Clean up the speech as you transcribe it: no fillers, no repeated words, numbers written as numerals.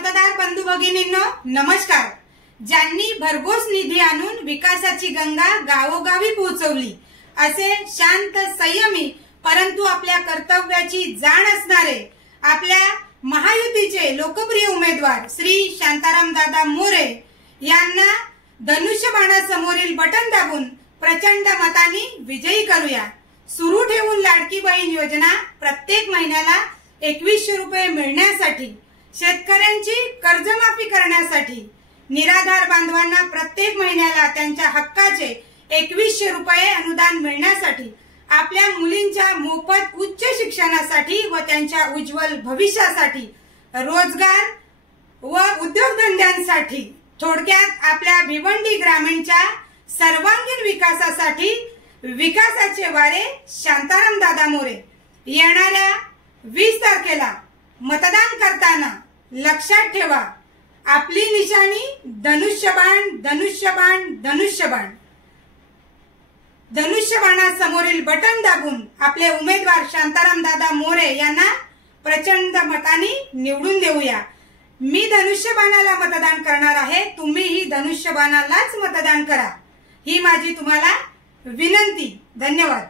मतदार बंधू भगिनींनो नमस्कार। ज्यांनी भरघोस निधी आणून विकासाची गंगा गावोगावी पोहोचवली असे शांत संयमी परंतु आपल्या कर्तव्याची जाण असणारे आपल्या महायुतीचे लोकप्रिय उमेदवार श्री शांताराम दादा मोरे यांना धनुष्यबाणासमोरील बटन दाबून प्रचंड मतांनी विजयी करूया। सुरू ठेवून लाडकी बहीण योजना प्रत्येक महिन्याला 2100 रुपये मिळण्यासाठी, शेतकऱ्यांची कर्जमाफी करण्यासाठी, निराधार बांधवांना प्रत्येक महिन्याला त्यांच्या हक्काचे 2100 रुपये अनुदान मिळण्यासाठी, आपल्या मुलींच्या मोफत उच्च शिक्षणासाठी व त्यांच्या उज्ज्वल भविष्यासाठी, रोजगार व उद्योगधंद्यांसाठी, थोडक्यात आपल्या भिवंडी ग्रामीणच्या सर्वांगीण विकासासाठी विकासाचे वारे शांताराम दादा मोरे। येणाऱ्या 20 तारखेला मतदान करताना लक्षात ठेवा, आपली निशाणी धनुष्यबाण धनुष्यबाण धनुष्यबाण। धनुष्यबाणासमोरील बटन दाबून आपले उमेदवार शांताराम दादा मोरे यांना प्रचंड मतांनी निवडून देऊया। मी धनुष्यबाणाला मतदान करणार आहे, तुम्हीही धनुष्यबाणालाच मतदान करा, ही माझी तुम्हाला विनंती। धन्यवाद।